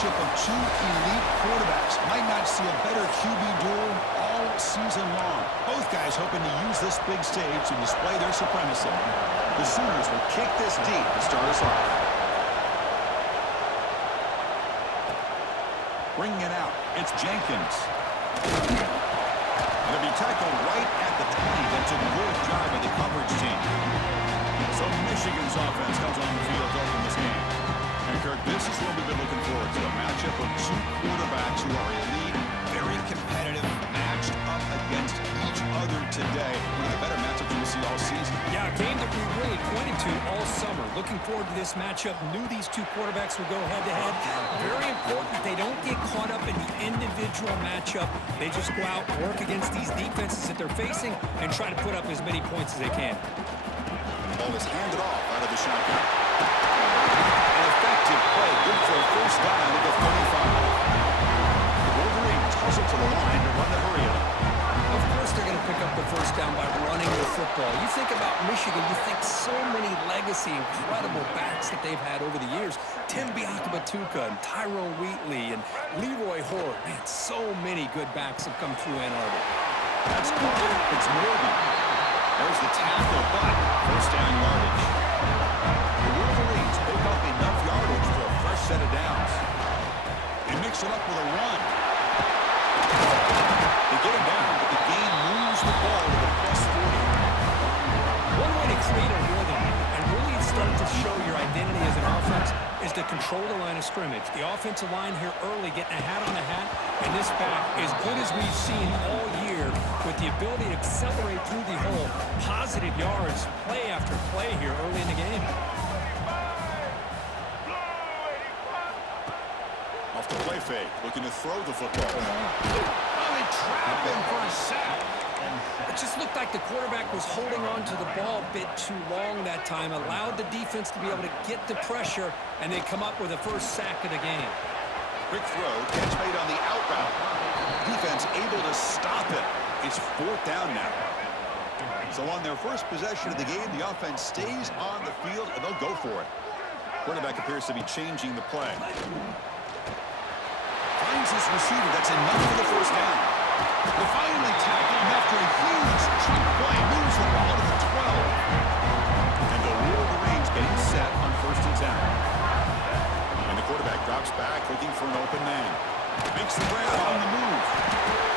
matchup of two elite quarterbacks. Might not see a better QB duel all season long. Both guys hoping to use this big stage to display their supremacy. The Sooners will kick this deep to start us off. Bringing it out, it's Jenkins. It'll be tackled right at the 20. That's a good job by the coverage team. So Michigan's offense comes on the field to open this game. And Kirk, this is what we've been looking forward to, a matchup of two quarterbacks who are elite, very competitive, matched up against each other today. One of the better matchups we'll see all season. Yeah, a game that we really pointed to all summer. Looking forward to this matchup. Knew these two quarterbacks would go head-to-head. Very important they don't get caught up in the individual matchup. They just go out, work against these defenses that they're facing, and try to put up as many points as they can. Ball is handed off out of the shotgun. An effective play, good for a first down at the 35. The Wolverines hustle to the line to run the hurry up. Of course they're going to pick up the first down by running the football. You think about Michigan, you think so many legacy, incredible backs that they've had over the years. Tim Biakabatuka and Tyrone Wheatley and Leroy Hort. Man, so many good backs have come through Ann Arbor. That's called. It's Morgan. There's the tackle, but first down yardage. The Wolverines pick up enough yardage for a fresh set of downs. They mix it up with a run. They get him down, but the game moves the ball to the +40. One way to create a rhythm and really start to show your identity as an offense is to control the line of scrimmage. The offensive line here early getting a hat on the hat, and this back, as good as we've seen all year, with the ability to accelerate through the hole, positive yards, play after play here early in the game. Off the play fake, looking to throw the football. Oh, they trap him for a sack. It just looked like the quarterback was holding on to the ball a bit too long that time, allowed the defense to be able to get the pressure, and they come up with a first sack of the game. Quick throw, catch made on the out route. Defense able to stop it. It's fourth down now. So on their first possession of the game, the offense stays on the field, and they'll go for it. Quarterback appears to be changing the play. Finds his receiver. That's enough for the first down. They finally tackle him after a huge chunk play. Moves the ball to the 12. And the Wolverines getting set on first and 10. And the quarterback drops back, looking for an open man. Makes the grab on the move.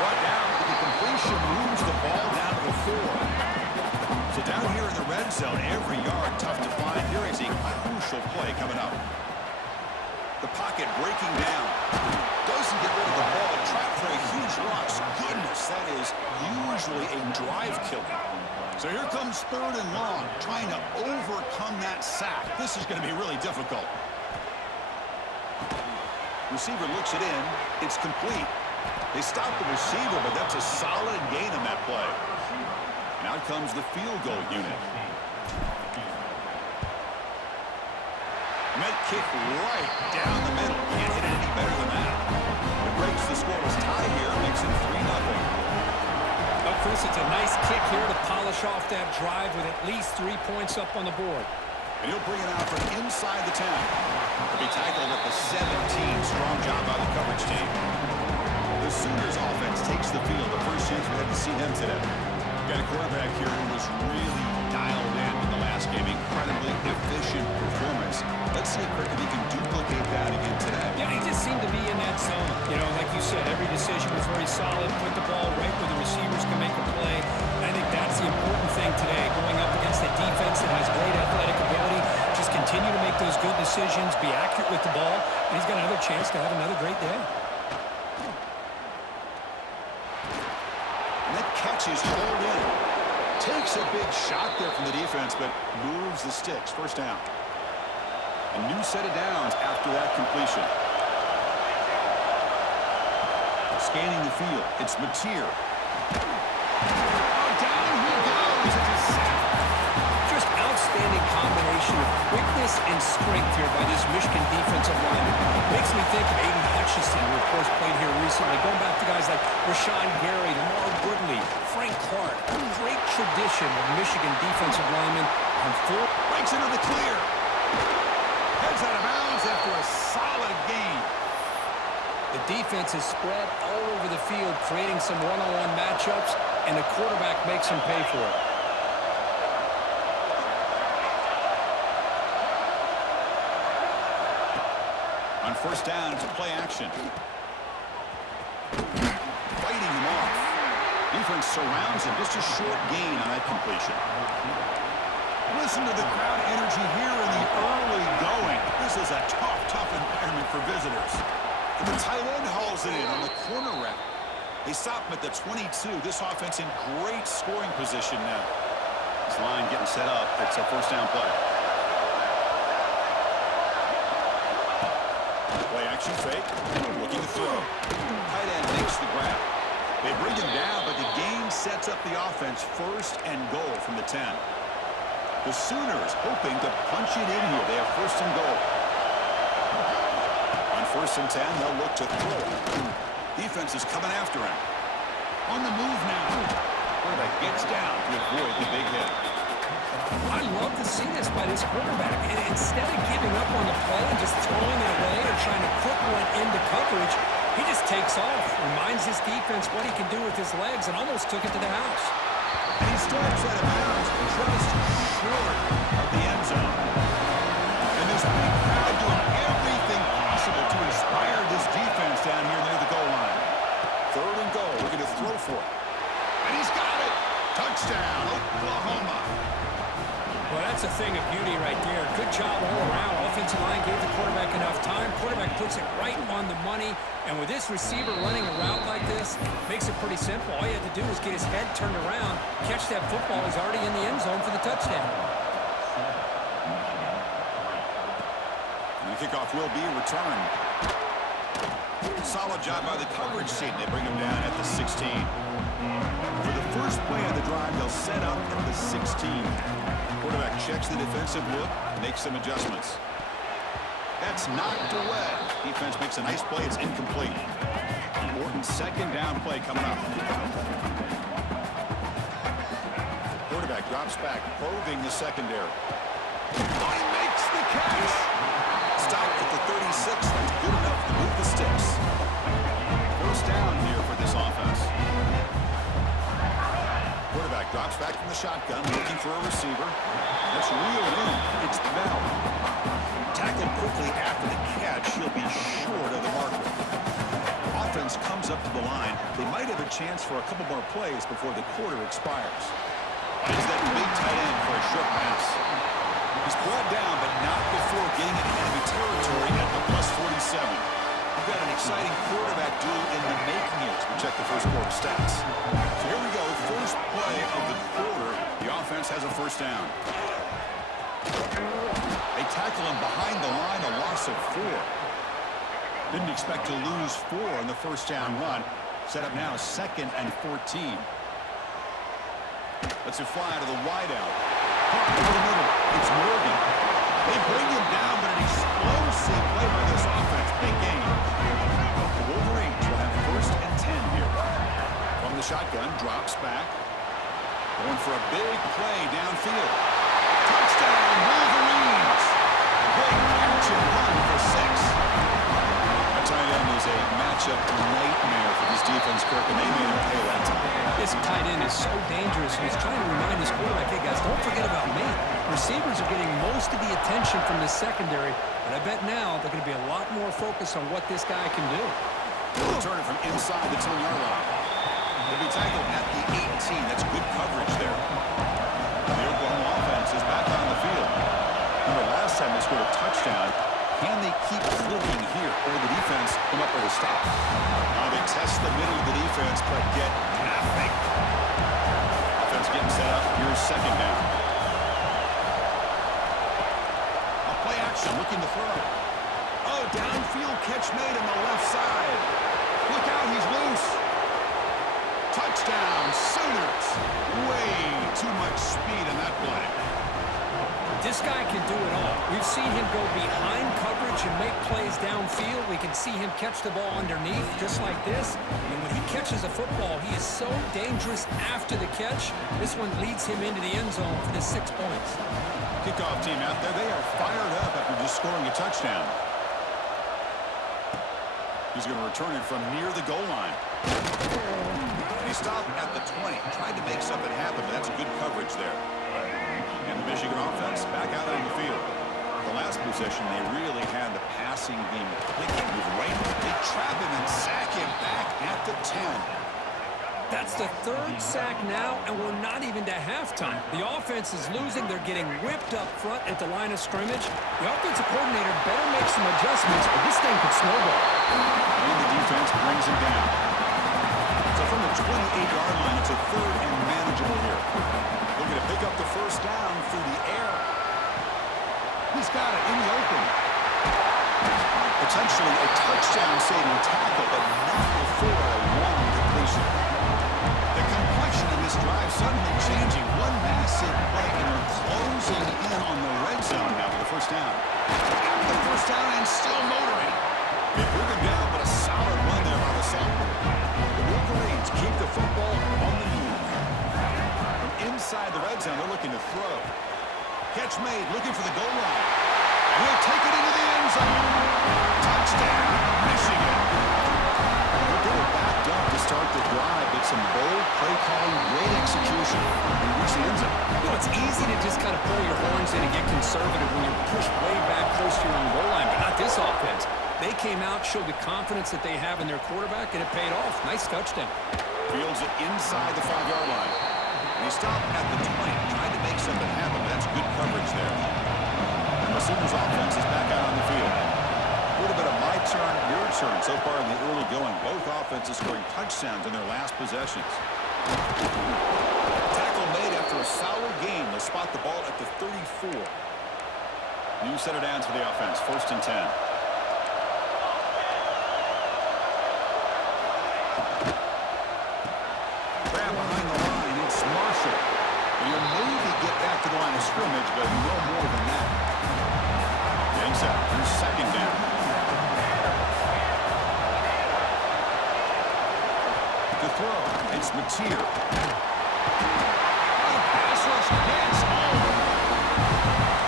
Brought down with the completion, moves the ball down to the 4. So down here in the red zone, every yard tough to find. Here is a crucial play coming up. The pocket breaking down. Doesn't get rid of the ball. Trapped for a huge loss. Goodness, that is usually a drive killer. So here comes third and long, trying to overcome that sack. This is going to be really difficult. Receiver looks it in. It's complete. They stop the receiver, but that's a solid gain on that play. And out comes the field goal unit. Net kick right down the middle. Can't hit it any better than that. It breaks the scoreless tie here, makes it 3-0. Well, Chris, it's a nice kick here to polish off that drive with at least 3 points up on the board. And he'll bring it out from inside the 10. He'll be tackled at the 17. Strong job by the coverage team. The Sooners offense takes the field. The first chance we had to see them today. Got a quarterback here who was really dialed in the last game. Incredibly efficient performance. Let's see if he can duplicate that again today. Yeah, he just seemed to be in that zone. You know, like you said, every decision was very solid. Put the ball right where the receivers can make a play. And I think that's the important thing today, going up against a defense that has great athletic ability. Just continue to make those good decisions, be accurate with the ball, and he's got another chance to have another great day. And that catch is hauled in. Takes a big shot there from the defense, but moves the sticks. First down. A new set of downs after that completion. Scanning the field, it's Mateer. Oh, down he goes. It's a sack. Just outstanding combination of quickness and strength here by this Michigan defensive lineman. Makes me think of Aiden Hutchinson, who of course played here recently. Going back to guys like Rashawn Gary, Lamar Woodley, Frank Clark. Great tradition of Michigan defensive linemen. And full breaks into the clear. Heads out of bounds after a solid gain. defense is spread all over the field, creating some one-on-one matchups, and the quarterback makes them pay for it. On first down, it's a play action. Fighting him off. Defense surrounds him. Just a short gain on that completion. Listen to the crowd energy here in the early going. This is a tough environment for visitors. And the tight end hauls it in on the corner route. They stop him at the 22. This offense in great scoring position now. This line getting set up. It's a first down play. Play action fake. Looking to throw. Tight end makes the grab. They bring him down, but the game sets up the offense first and goal from the 10. The Sooners hoping to punch it in here. They have first and goal. On first and 10, they'll look to throw. Defense is coming after him. On the move now. Quarterback gets down to avoid the big hit. I love to see this by this quarterback. And instead of giving up on the play and just throwing it away or trying to put one into coverage, he just takes off, reminds his defense what he can do with his legs, and almost took it to the house. And he steps out of bounds just short of the end zone. And this big crowd doing everything possible to inspire this defense down here near the goal line. Third and goal, looking to throw for it. And he's got it! Touchdown, Oklahoma. Well, that's a thing of beauty right there. Good job all around. Offensive line gave the quarterback enough time. Quarterback puts it right on the money. And with this receiver running a route like this, makes it pretty simple. All you have to do is get his head turned around, catch that football. He's already in the end zone for the touchdown. And the kickoff will be returned. Solid job by the coverage team. They bring him down at the 16. For the first play of the drive, they'll set up at the 16. Quarterback checks the defensive look, makes some adjustments. That's knocked away. Defense makes a nice play. It's incomplete. Important second down play coming up. Quarterback drops back, probing the secondary. Oh, he makes the catch. Stopped at the 36. That's good enough to move the sticks. First down here for this offense. Quarterback drops back from the shotgun, looking for a receiver. That's reeled in. It's Bell. Tackled quickly after the catch. He'll be short of the marker. Offense comes up to the line. They might have a chance for a couple more plays before the quarter expires. Finds that big tight end for a short pass. He's brought down, but not before getting into enemy territory at the plus 47. We've got an exciting quarterback duel in the making here as we check the first quarter stats. So here we go. First play of the quarter. The offense has a first down. They tackle him behind the line, a loss of 4. Didn't expect to lose 4 on the first down run. Set up now, second and 14. Lets it fly to the wideout. Over the middle, it's Morgan. They bring him down, but an explosive play by this offense. Big game. The Wolverines will have first and 10 here. From the shotgun, drops back. Going for a big play downfield. Touchdown, Wolverines! Great catch and run for 6. That tight end is a matchup nightmare for this defense, Kirk, and they made him pay that time. This tight end is so dangerous. He's trying to remind his quarterback, hey, guys, don't forget about me. Receivers are getting most of the attention from the secondary, but I bet now they're going to be a lot more focused on what this guy can do. They'll return it from inside the 10-yard line. They'll be tackled at the 18. That's good coverage there. The Oklahoma offense is back on the field. Remember, last time they scored a touchdown. Can they keep clicking here, or the defense come up with a stop? Now they test the middle of the defense, but get nothing. Offense getting set up. Here's second down. A play action, looking to throw. Oh, downfield catch made on the left side. Look out, he's loose. Touchdown, Sooners. Way too much speed in that play. This guy can do it all. We've seen him go behind coverage and make plays downfield. We can see him catch the ball underneath just like this. And when he catches a football, he is so dangerous after the catch. This one leads him into the end zone for the 6 points. Kickoff team out there, they are fired up after just scoring a touchdown. He's going to return it from near the goal line. And he stopped at the 20. Tried to make something happen, but that's good coverage there. And the Michigan offense back out on the field. The last possession, they really had the passing game clicking with Wayne. They trap him and sack him back at the 10. That's the third sack now, and we're not even to halftime. The offense is losing. They're getting whipped up front at the line of scrimmage. The offensive coordinator better make some adjustments, or this thing could snowball. And the defense brings him down. So from the 28-yard line, it's a third and manageable here. Looking to pick up the first down through the air. He's got it in the open. Potentially a touchdown-saving tackle, but not before a long completion. The complexion of this drive suddenly changing. One massive play, and they're closing in on the red zone now with the first down. Got the first down and still motoring. They bring him down, but a solid run there by the sophomore. The Wolverines keep the football on the move. From inside the red zone, they're looking to throw. Catch made, looking for the goal line. And he'll take it into the end zone. Touchdown, Michigan. They were backed up to start the drive, but some bold play calling, great execution, and reach the end zone. You know, it's easy to just kind of pull your horns in and get conservative when you're pushed way back close to your own goal line, but not this offense. They came out, showed the confidence that they have in their quarterback, and it paid off. Nice touchdown. Fields it inside the 5-yard line. And he stopped at the 20, trying to make something happen. That's good coverage there. And the Sooners offense is back out on the field. A little bit of my turn, your turn so far in the early going. Both offenses scoring touchdowns in their last possessions. Tackle made after a solid game. They'll spot the ball at the 34. New set of downs for the offense. 1st and 10. Grab behind the line. It's Marshall. He'll maybe get back to the line of scrimmage, but no more than that. Getting set. Here's 2nd down. To throw. It's Mateer. Pass rush against.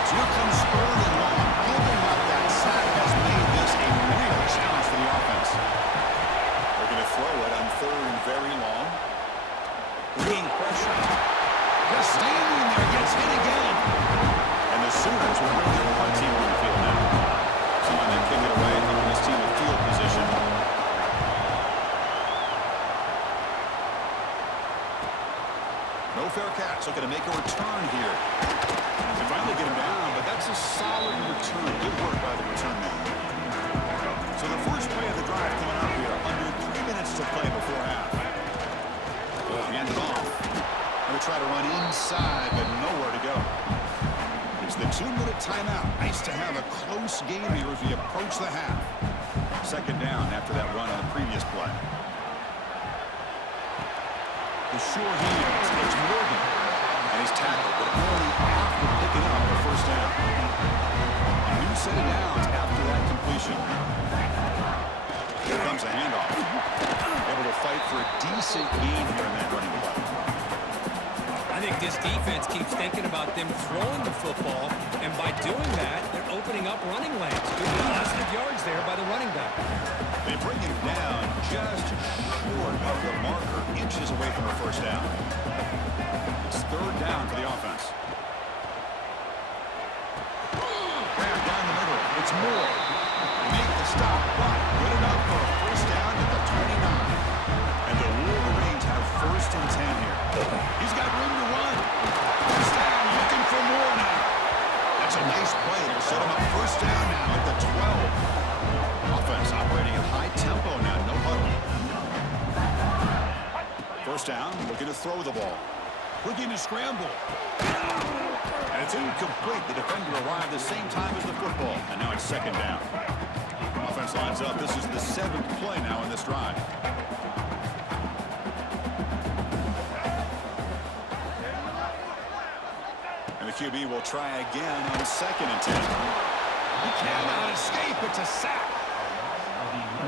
So here comes third and long. Giving up that sack has made this a real challenge for the offense. They're going to throw it on 3rd and very long. Being pressure. Just standing there, gets hit again. And the Sooners will bring their punt team on the field now. Someone that kick it away, helping his team in field position. No fair catch, looking to make a return here. They finally get him down, but that's a solid return. Good work by the return man. So the first play of the drive coming up here, under 3 minutes to play before half. Hand it off. Going to try to run inside, but nowhere to go. It's the 2-minute timeout. Nice to have a close game here as we approach the half. 2nd down after that run on the previous play. The sure hands. It's Morgan. And he's tackled, but only after picking up the first down. A new set of downs after that completion. Here comes a handoff. Able to fight for a decent gain here in that running play. I think this defense keeps thinking about them throwing the football, and by doing that, they're opening up running lanes. Good positive yards there by the running back. They bring him down just short of the marker, inches away from the first down. It's 3rd down for the offense. Grab down the middle. It's Moore. Make the stop, but good enough for a first down at the 29. And the Wolverines have 1st and 10 here. He's got room to run. First down, looking for more now. That's a nice play. They'll set him up 1st down now at the 12. Offense operating at high tempo now, no huddle. 1st down, looking to throw the ball. Looking to scramble. And it's incomplete. The defender arrived the same time as the football. And now it's 2nd down. Offense lines up. This is the 7th play now in this drive. And the QB will try again on 2nd and 10. He cannot escape. It's a sack.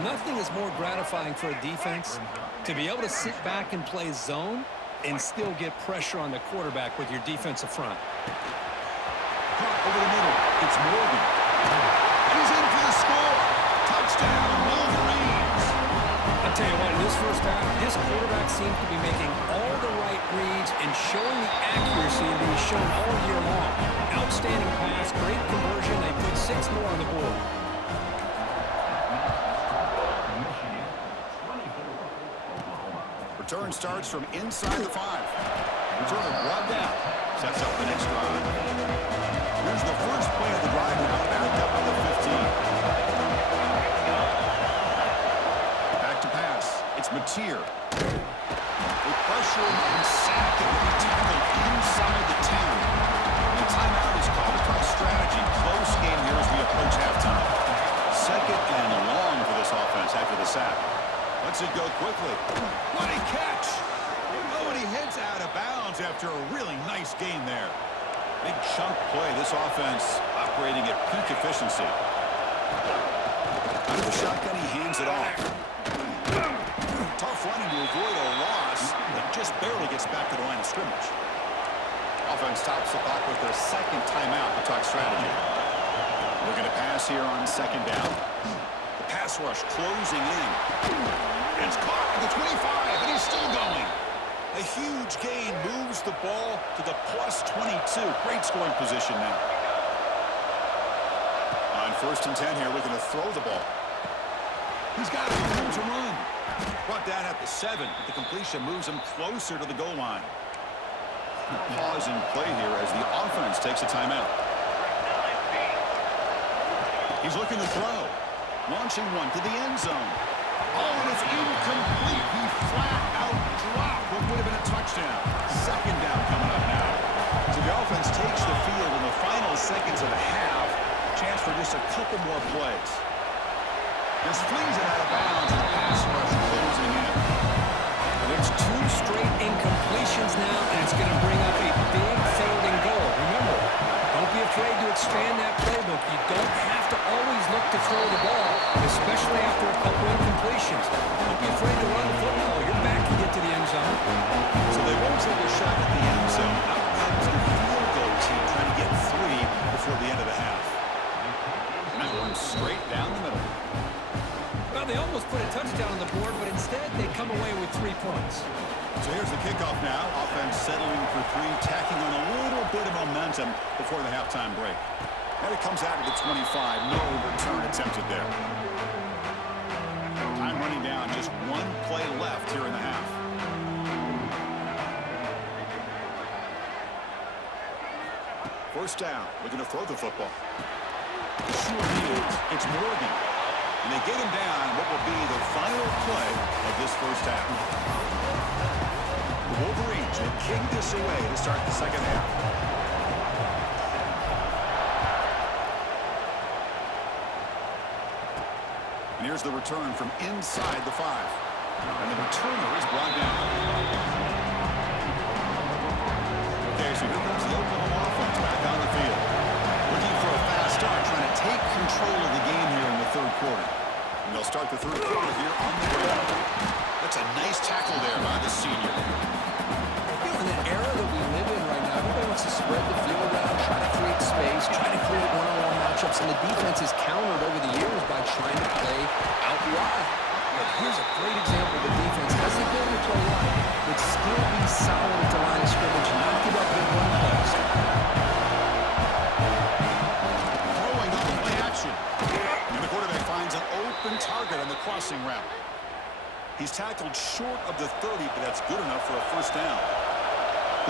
Nothing is more gratifying for a defense to be able to sit back and play zone and still get pressure on the quarterback with your defensive front. Caught over the middle. It's Morgan. And he's in for the score. Touchdown, Wolverines. quarterback seems to be making all the right reads and showing the accuracy that he's shown all year long. Outstanding pass, great conversion. They put 6 more on the board. Return starts from inside the 5. Return brought down. Sets up the next drive. Here's the first play of the drive now, back up at the 15. Back to pass. It's Mateer. With pressure and sack, it will be tackled inside the 10. The timeout is called. A tough strategy. Close game here as we approach halftime. Second and long for this offense after the sack. Lets it go quickly. What a catch! Oh, and he heads out of bounds after a really nice gain there. Big chunk play. This offense operating at peak efficiency. Out of the shotgun, he hands it off. Tough running to avoid a loss, but just barely gets back to the line of scrimmage. Offense stops the clock with their second timeout to talk strategy. Looking to pass here on second down. The pass rush closing in. And it's caught at the 25, and he's still going. A huge gain moves the ball to the plus 22. Great scoring position now. On first and 10 here, looking to throw the ball. He's got room to run. Brought down at the 7, but the completion moves him closer to the goal line. Pause in play here as the offense takes a timeout. He's looking to throw. Launching one to the end zone. Oh, and it's incomplete. He flat out dropped what would have been a touchdown. Second down coming up now. So the offense takes the field in the final seconds of the half. Chance for just a couple more plays. This flings it out of bounds and the pass rush closing in. And it's 2 straight incompletions now, and it's going to bring up a big third and goal. Remember, don't be afraid to expand that playbook. You don't have to always look to throw the ball, especially after a couple incompletions. Don't be afraid to run the football. Your back can get to the end zone. So they won't take a shot at the end zone. Out comes the field goal team trying to get 3 before the end of the half. And that one straight down the middle. Well, they almost put a touchdown on the board, but instead they come away with 3 points. So here's the kickoff now. Offense settling for 3, tacking on a little bit of momentum before the halftime break. And it comes out to the 25. No return attempted there. Time running down. Just 1 play left here in the half. First down. Looking to throw the football. Sure he is. It's Morgan. And they get him down what will be the final play of this first half. The Wolverines will kick this away to start the second half. And here's the return from inside the 5. And the returner is brought down. Okay, so here comes the Oklahoma offense back on the field. Looking for a fast start, trying to take control of the game here in the third quarter. And they'll start the third quarter here on the ground. That's a nice tackle there by the senior. You know, in the era that we live in right now, everybody wants to spread the field around, try to create space, try to create one-on-one matchups, and the defense is countered over the years by trying to play out wide. But here's a great example of the defense has the ability to play wide, but still be solid at the line of scrimmage and not give up big run plays. Throwing on the play action. And the quarterback finds an open target on the crossing route. He's tackled short of the 30, but that's good enough for a first down.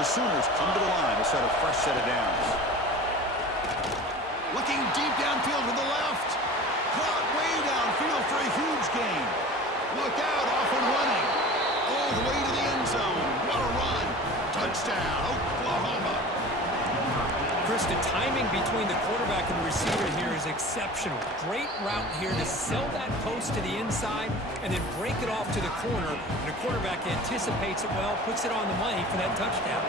The Sooners come to the line to set a fresh set of downs. Looking deep downfield with the left. Caught way downfield for a huge gain. Look out, off and running. All the way to the end zone. What a run. Touchdown, Oklahoma. Chris, the timing between the quarterback and the receiver here is exceptional. Great route here to sell that post to the inside and then break it off to the corner. And the quarterback anticipates it well, puts it on the money for that touchdown.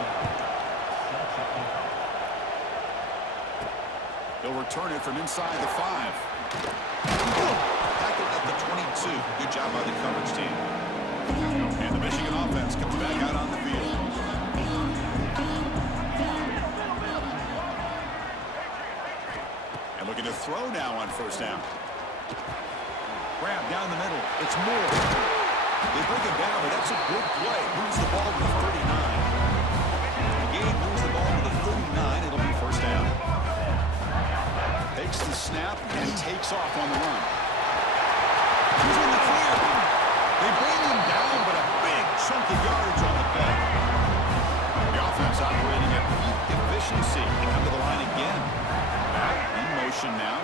They'll return it from inside the 5. Tackled at the 22. Good job by the coverage team. And the Michigan offense comes back out on the field. And looking to throw now on first down. Grab down the middle. It's Moore. They bring him down, but that's a good play. Moves the ball to the 39. The game moves the ball to the 39. It'll be first down. Takes the snap and takes off on the run. He's in the clear. They bring him down, but a big chunk of yardage on the play. The offense operating at peak efficiency. They come to the line again. Back in motion now.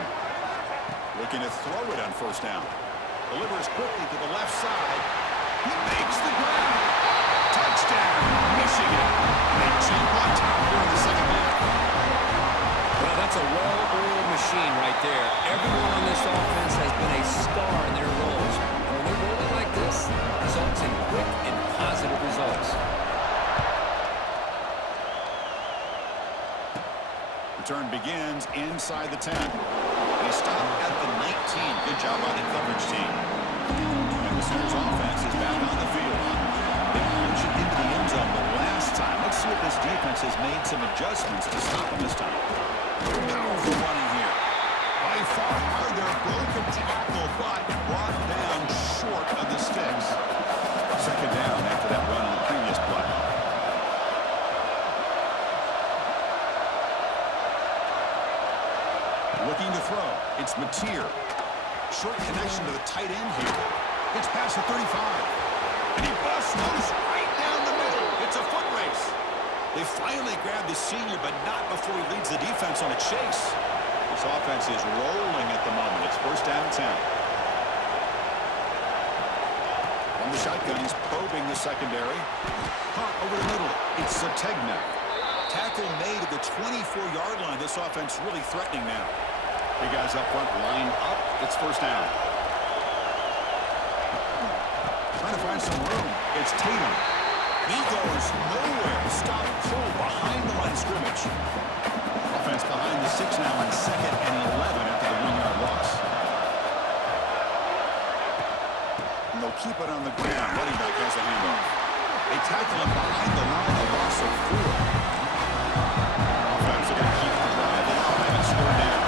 Looking to throw it on first down. Delivers quickly to the left side. He makes the grab. Touchdown, Michigan. They jump on top here in the second half. Well, that's a well-oiled machine right there. Everyone on this offense has been a star in their roles. And when they're rolling like this, results in quick and positive results. Return begins inside the 10. They stop at the 19. Good job by the coverage team. And the Sooners offense is back on the field. They launched it into the end zone the last time. Let's see if this defense has made some adjustments to stop them this time. Powerful running here. By far harder, broken tackle, but brought down short of the sticks. Second down after that run on the previous play. Looking to throw. It's Mateer. Short connection to the tight end here. Gets past the 35. And he busts loose right down the middle. It's a foot race. They finally grab the senior, but not before he leads the defense on a chase. This offense is rolling at the moment. It's first down 10. From the shotgun, he's probing the secondary. Caught over the middle. It's Sategna. Tackle made at the 24-yard line. This offense really threatening now. Big guys up front, line up. It's first down. Trying to find some room. It's Tatum. He goes nowhere. Stop pull behind the line of scrimmage. Offense behind the 6 now on 2nd and 11 after the 1-yard loss. And they'll keep it on the ground. Running back has a handoff. They tackle him behind the line, a loss of 4. Offense are going to keep the drive alive and slow down.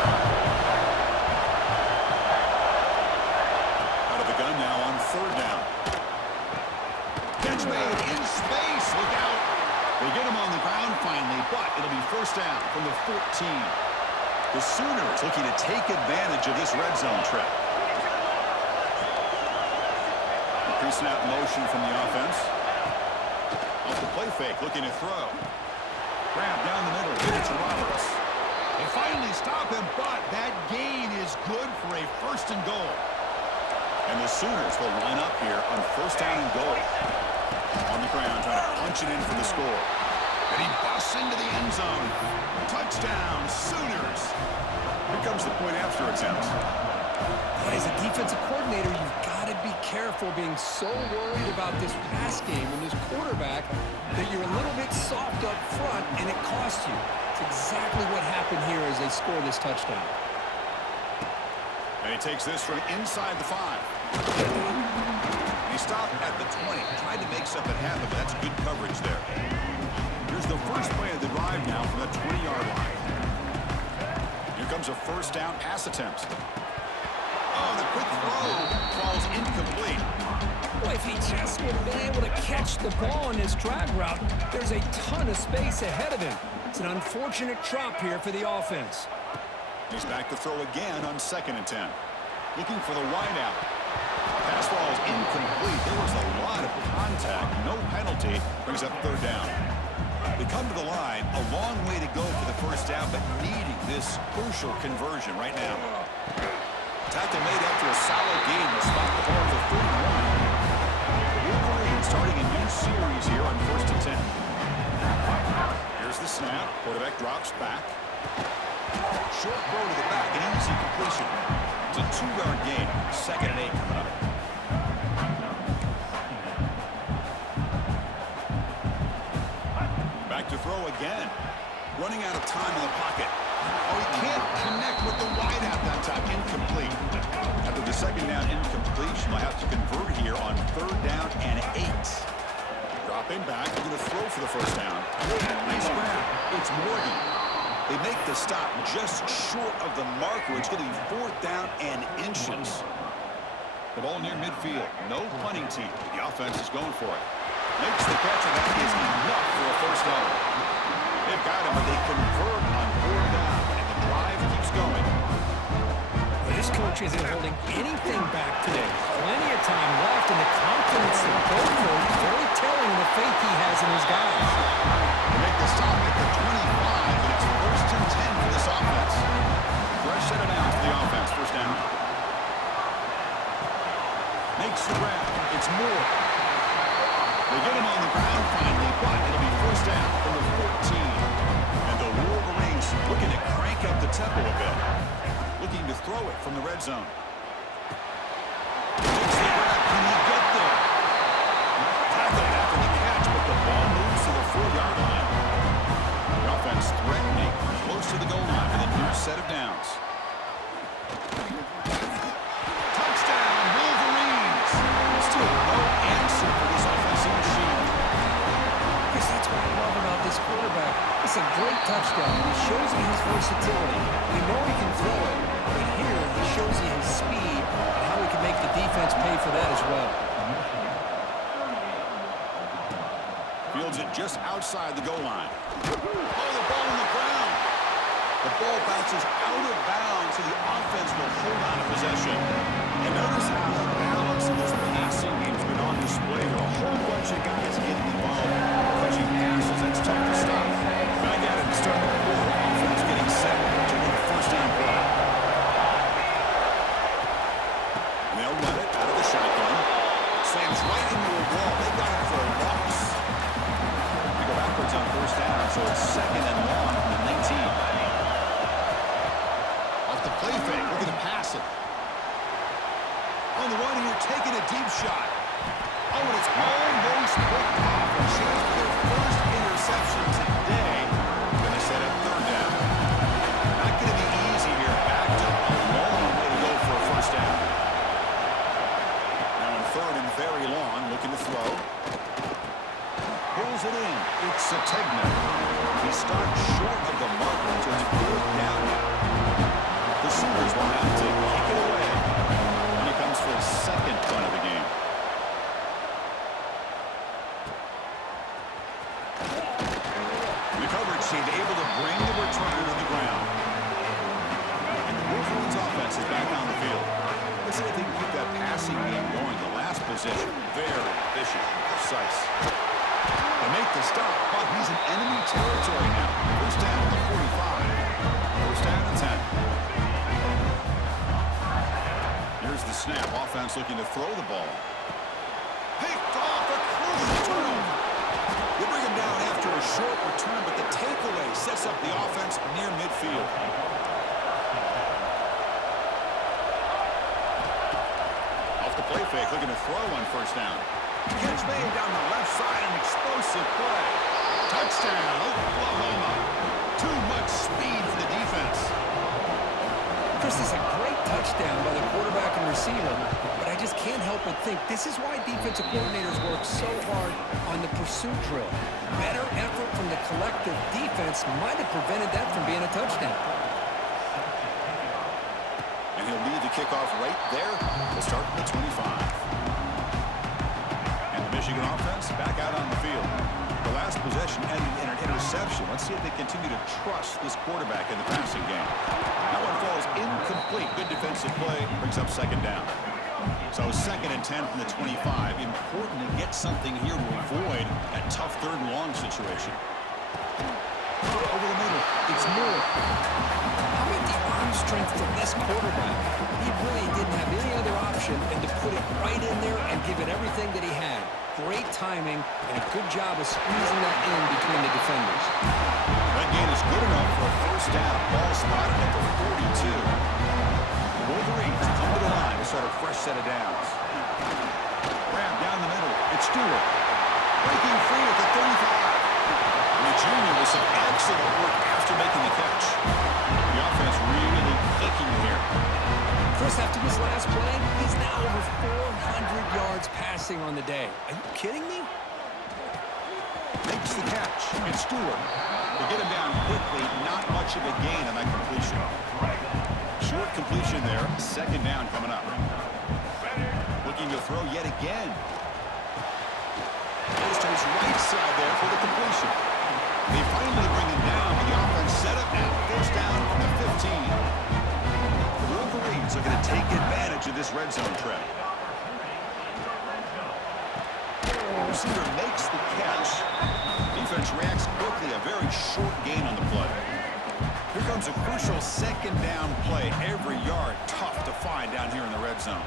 Out of the gun now on 3rd down. Catch made in space. Look out. They get him on the ground finally, but it'll be first down from the 14. The Sooners looking to take advantage of this red zone trap. The pre-snap motion from the offense. Off the play fake, looking to throw. Grab down the middle. It's Roberts. They finally stop him, but that gain is good for a 1st and goal. And the Sooners will line up here on 1st down and goal. On the ground, trying to punch it in for the score. And he busts into the end zone. Touchdown, Sooners. Here comes the point after attempt. As a defensive coordinator, you've got to be careful being so worried about this pass game and this quarterback that you're a little bit soft up front, and it costs you. It's exactly what happened here as they score this touchdown. And he takes this from inside the 5. He stopped at the 20. Tried to make something happen, but that's good coverage there. Here's the first play of the drive now from the 20-yard line. Here comes a first down pass attempt. Oh, the quick throw falls incomplete. Boy, if he just would have been able to catch the ball in this drag route, there's a ton of space ahead of him. It's an unfortunate drop here for the offense. He's back to throw again on 2nd and 10. Looking for the wideout. Pass ball is incomplete. There was a lot of contact. No penalty. Brings up 3rd down. They come to the line. A long way to go for the first down, but needing this crucial conversion right now. Tackle made after a solid gain. They'll spot the ball for 31. The Wolverines starting a new series here on 1st and 10. Here's the snap. Quarterback drops back. Short throw to the back, an easy completion. It's a 2-yard gain. 2nd and 8 coming up. Back to throw again. Running out of time in the pocket. Oh, he can't connect with the wideout that time. Incomplete. After the 2nd down incompletion, they'll have to convert here on 3rd down and 8. Dropping back, they're going to throw for the first down. Nice grab. It's Morgan. They make the stop just short of the marker. It's going to be 4th down and inches. The ball near midfield. No punting team. The offense is going for it. Makes the catch, and that is enough for a first down. They've got him, but they convert on 4th down, and the drive keeps going. Well, this coach isn't holding anything back today. Plenty of time left, and the confidence that both coaches very telling of the faith he has in his guys. They make the stop at the 25, and it's 1st and 10 for this offense. Fresh set of downs for the offense. First down. Makes the grab. It's Moore. They get him on the ground finally, but it'll be first down from the 14. And the Wolverines looking to crank up the tempo a bit. Looking to throw it from the red zone. Makes the grab. Can he get there? Tackled after the catch, but the ball moves to the 4-yard line. The offense threatening close to the goal line with a new set of downs. Touchdown, Wolverines! Still no answer for this offensive machine. Chris, that's what I love about this quarterback. It's a great touchdown. He shows you his versatility. We know he can throw it, but here he shows you his speed and how he can make the defense pay for that as well. Fields it just outside the goal line. Oh, the ball on the ground. The ball bounces out of bounds, so the offense will hold on to possession. And notice how the balance of this passing game's been on display. There are a whole bunch of guys getting involved. Catching passes, that's tough to stop. Back at it, start the quarter. Offense getting set to win the first down play. And they'll run it out of the shotgun. Slams right into a wall. They got it for a loss. They go backwards on first down, so it's 2nd and long from the 19. Off the play fake, looking to pass it. On the run here, taking a deep shot. Oh, and it's almost picked off. A chance for their first interception today. Going to set up 3rd down. Not going to be easy here. Backed up a long way to go for a first down. Now on 3rd and very long, looking to throw. Pulls it in. It's Sategna. He starts short of the marker, so it's 4th down now. The Sooners will have to kick it away when it comes for his 2nd punt of the game. The coverage seemed able to bring the returner to the ground. And the Wolverines offense is back on the field. Let's see if they can keep that passing game going. The last possession, very efficient, precise. They make the stop, but he's in enemy territory now. First down at the 45. First down and 10. Here's the snap. Offense looking to throw the ball. Picked off a crucial turnover. They bring him down after a short return, but the takeaway sets up the offense near midfield. Off the play fake, looking to throw on first down. Catch made down the left side, an explosive play. Touchdown, Oklahoma. Too much speed for the defense. Chris, this is a great touchdown by the quarterback and receiver, but I just can't help but think this is why defensive coordinators work so hard on the pursuit drill. Better effort from the collective defense might have prevented that from being a touchdown. And he'll lead the kickoff right there. We'll start from the 25. And the Michigan offense back out on the field. The last possession ended in an interception. Let's see if they continue to trust this quarterback in the passing game. That one falls incomplete. Good defensive play. Brings up 2nd down. So 2nd and 10 from the 25. Important to get something here to avoid that tough 3rd and long situation. Over the middle. It's Moore. How about the arm strength from this quarterback? He really didn't have any other option than to put it right in there and give it everything that he had. Great timing and a good job of squeezing that in between the defenders. That gain is good enough for a first down. Ball spotted at the 42. The Wolverines come to the line to start a fresh set of downs. Grab down the middle. It's Stewart. Breaking free at the 35. And the junior with some excellent work after making the catch. The offense really clicking here. Chris, after this last play, he's now over 400 yards passing on the day. Are you kidding me? Makes the catch. It's Stewart. They get him down quickly. Not much of a gain on that completion. Short completion there. 2nd down coming up. looking to throw yet again. Goes to his right side there for the completion. They finally bring him down, but the offense set up now. First down from the 15. The Wolverines are going to take advantage of this red zone trap. Receiver makes the catch. Defense reacts quickly. A very short gain on the play. Here comes a crucial second down play. Every yard tough to find down here in the red zone.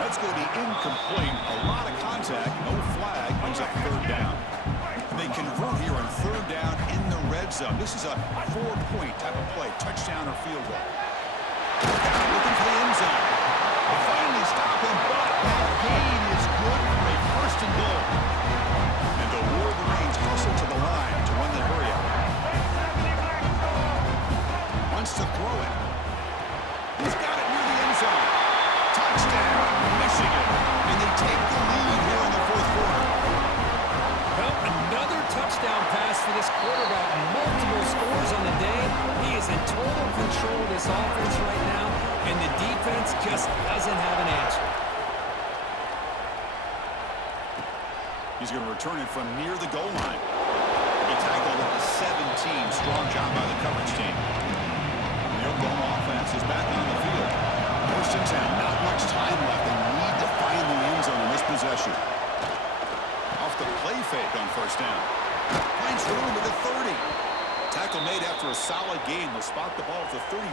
That's going to be incomplete. A lot of contact. No flag. Brings up third down. And they convert here on third down in the red zone. This is a 4-point type of play. Touchdown or field goal. Looking for the end zone. They finally stop him, but that gain is good for a first and goal. And the Wolverines hustle to the line to win the hurry-up. Wants to throw it. He's got it near the end zone. Touchdown, Michigan. And they take the lead here in the fourth quarter. Well, another touchdown pass for this quarterback. Multiple scores on the day. He is in total control of this offense right now, and the defense just doesn't have an answer. He's going to return it from near the goal line. He tackled at the 17. Strong job by the coverage team. The Oklahoma offense is back on the field. First and 10. Not much time left. They need to find the end zone in this possession. Off the play fake on first down. Finds room at the 30. Tackle made after a solid gain. Will spot the ball at the 31.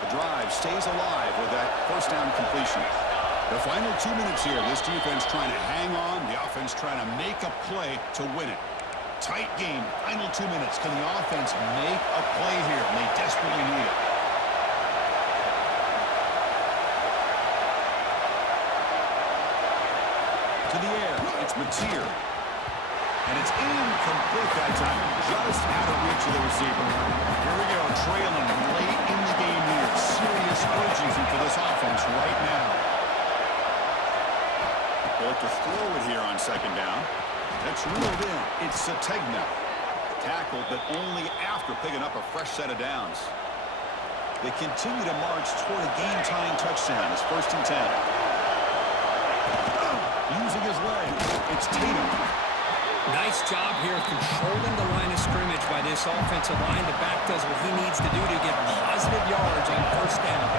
The drive stays alive with that first down completion. The final 2 minutes here. This defense trying to hang on. The offense trying to make a play to win it. Tight game. Final 2 minutes. Can the offense make a play here? And they desperately need it. To the air. It's Mateer. And it's incomplete that time. Just out of reach of the receiver. Here we go. Trailing late in the game here. Serious urgency for this offense right now. They like to throw it here on second down. That's reeled in. It's Sategna. Tackled, but only after picking up a fresh set of downs. They continue to march toward a game-tying touchdown. It's first and 10. Using his legs. It's Tatum. Nice job here of controlling the line of scrimmage by this offensive line. The back does what he needs to do to get positive yards on first down.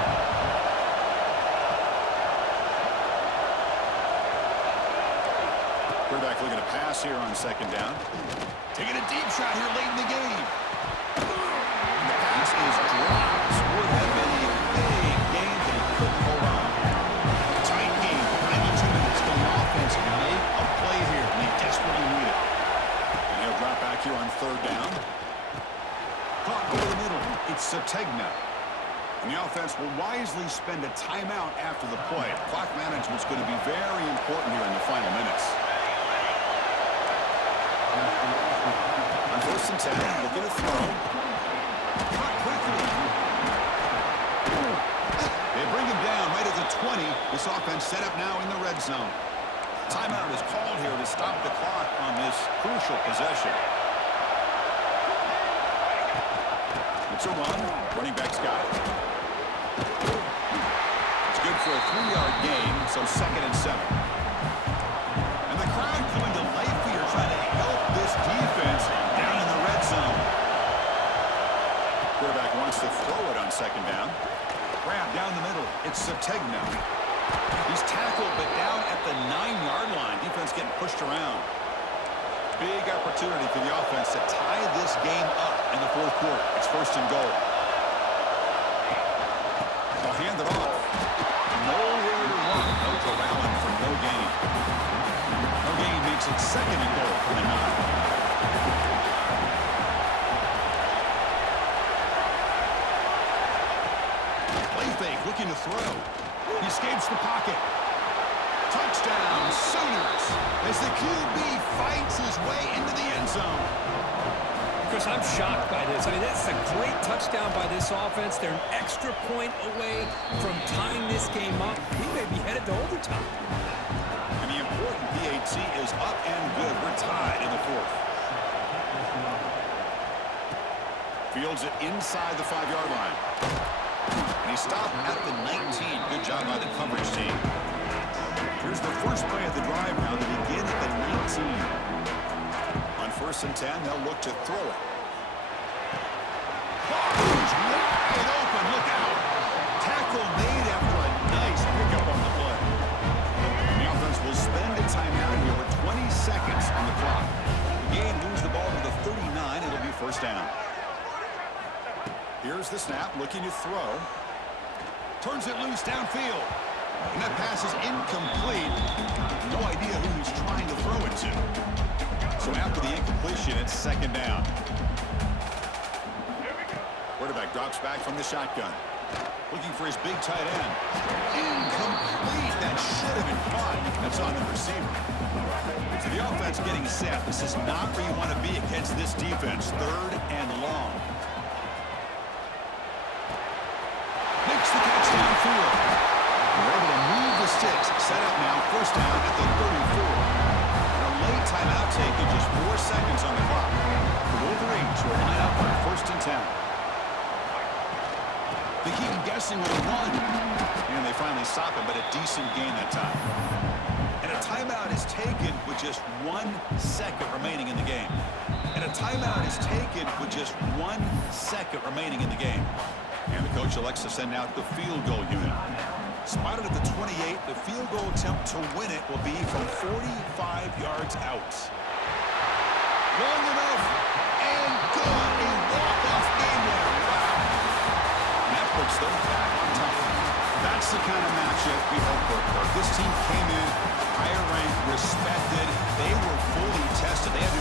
Quarterback looking to pass here on second down. Taking a deep shot here late in the game. The pass is dropped. Would have been a big gain, but he couldn't hold on. Tight game. Final 2 minutes. Can the offense make a play here? And they desperately need it. And he'll drop back here on third down. Caught over the middle. It's Sategna. And the offense will wisely spend a timeout after the play. Clock management is going to be very important here in the final minutes. On first and 10, looking to throw. Caught quickly. They bring him down right at the 20. This offense set up now in the red zone. Timeout is called here to stop the clock on this crucial possession. It's a run. Running back's got it. It's good for a 3-yard gain, so second and 7. And the crowd coming to life here trying to help this defense down in the red zone. Quarterback wants to throw it on second down. Grab down the middle. It's Sategna. He's tackled, but down at the 9-yard line. Defense getting pushed around. Big opportunity for the offense to tie this game up in the fourth quarter. It's first and goal. They'll hand it off. Nowhere to run. No corralling for no gain. No gain makes it second and goal from the 9. Play fake, looking to throw. He escapes the pocket. Touchdown, Sooners, as the QB fights his way into the end zone. Chris, I'm shocked by this. I mean, that's a great touchdown by this offense. They're an extra point away from tying this game up. We may be headed to overtime. And the important PAT is up and good. We're tied in the fourth. Fields it inside the 5-yard line. And he stop at the 19. Good job by the coverage team. Here's the first play of the drive now. They begin at the 19. On 1st and 10, they'll look to throw it. Who's wide open? Look out. Tackle made after a nice pickup on the play. The offense will spend a timeout here with 20 seconds on the clock. The game moves the ball to the 39. It'll be 1st down. Here's the snap, looking to throw. Turns it loose downfield. And that pass is incomplete. No idea who he's trying to throw it to. So after the incompletion, it's 2nd down. Quarterback drops back from the shotgun. Looking for his big tight end. Incomplete. That should have been caught. That's on the receiver. So the offense getting set. This is not where you want to be against this defense. 3rd and long. Makes the catch downfield. They're able to move the sticks. Set up now. 1st down at the 34. And a late timeout taken. Just 4 seconds on the clock. The Wolverines will line up on 1st and 10. They keep guessing with a run. And they finally stop him, but a decent gain that time. And a timeout is taken with just 1 second remaining in the game. And a timeout is taken with just 1 second remaining in the game. And the coach elects to send out the field goal unit. Spotted at the 28, the field goal attempt to win it will be from 45 yards out. Long enough and good. A walk-off game winner. Wow. And that puts them back on top. That's the kind of matchup we hope for. This team came in higher ranked, respected. They were fully tested. They had to